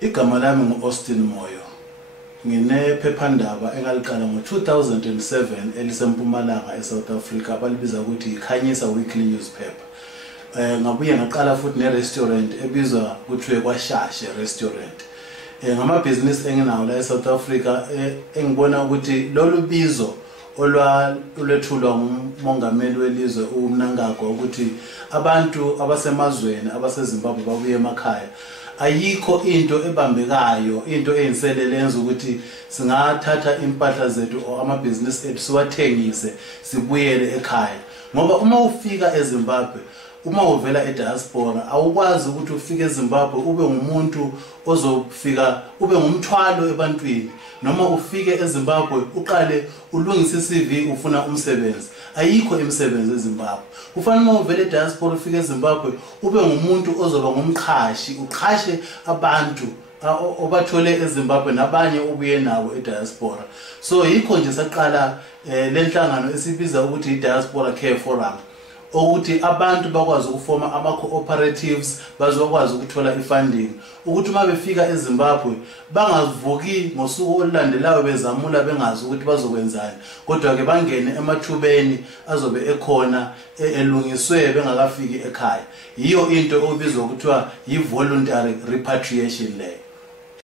Igama lami ngu-Austin Moyo. Nginephephandaba engaliqala ngo-2007 eliseMpumalanga eSouth Africa abalibiza ukuthi iKhanyisa Weekly Newspaper. Ngabuye ngaqala futhi ne-restaurant ebizwa kuthiwe kwaShashe Restaurant. Ngamabhizinisi enginawo la eSouth Africa engibona ukuthi lolu bizo olwethulwa ngumongameli welizwe uMnangagwa ukuthi abantu abasemazweni abaseZimbabwe babuye emakhaya. Ayikho into ebambekayo, into eyinselele yenza ukuthi singathatha impahla zethu o amabhizinisi ethu siwathengise sibuyele ekhaya. Ngoba uma ufika eZimbabwe, uma uvela eDiaspora, awukwazi ukuthi ufike eZimbabwe ube ngumuntu ozofika ube ngumthwalo ebantwini. Noma ufike eZimbabwe uqale ulungise iCV ufuna umsebenzi. Ayikho imisebenzi eZimbabwe. Kufanele uma uvela eDiaspora ufike eZimbabwe ube ngumuntu ozoba ngumqhashi, uqhashe abantu obathole eZimbabwe nabanye ubuye nabo eDiaspora. So yikho nje saqala lenhlangano esibiza ukuthi iDiaspora Care Forum, ukuthi abantu bakwazi ukufoma ama-cooperatives bazokwazi ukuthola ifunding ukuthi uma befika eZimbabwe bangavuki ngosuku olulandelayo bezamula bengazi ukuthi bazokwenzani, kodwa ke bangene emathubeni azobe ekhona elungiswe bengakafiki ekhaya. Yiyo into obizwa ukuthiwa yi-voluntary repatriation leyo.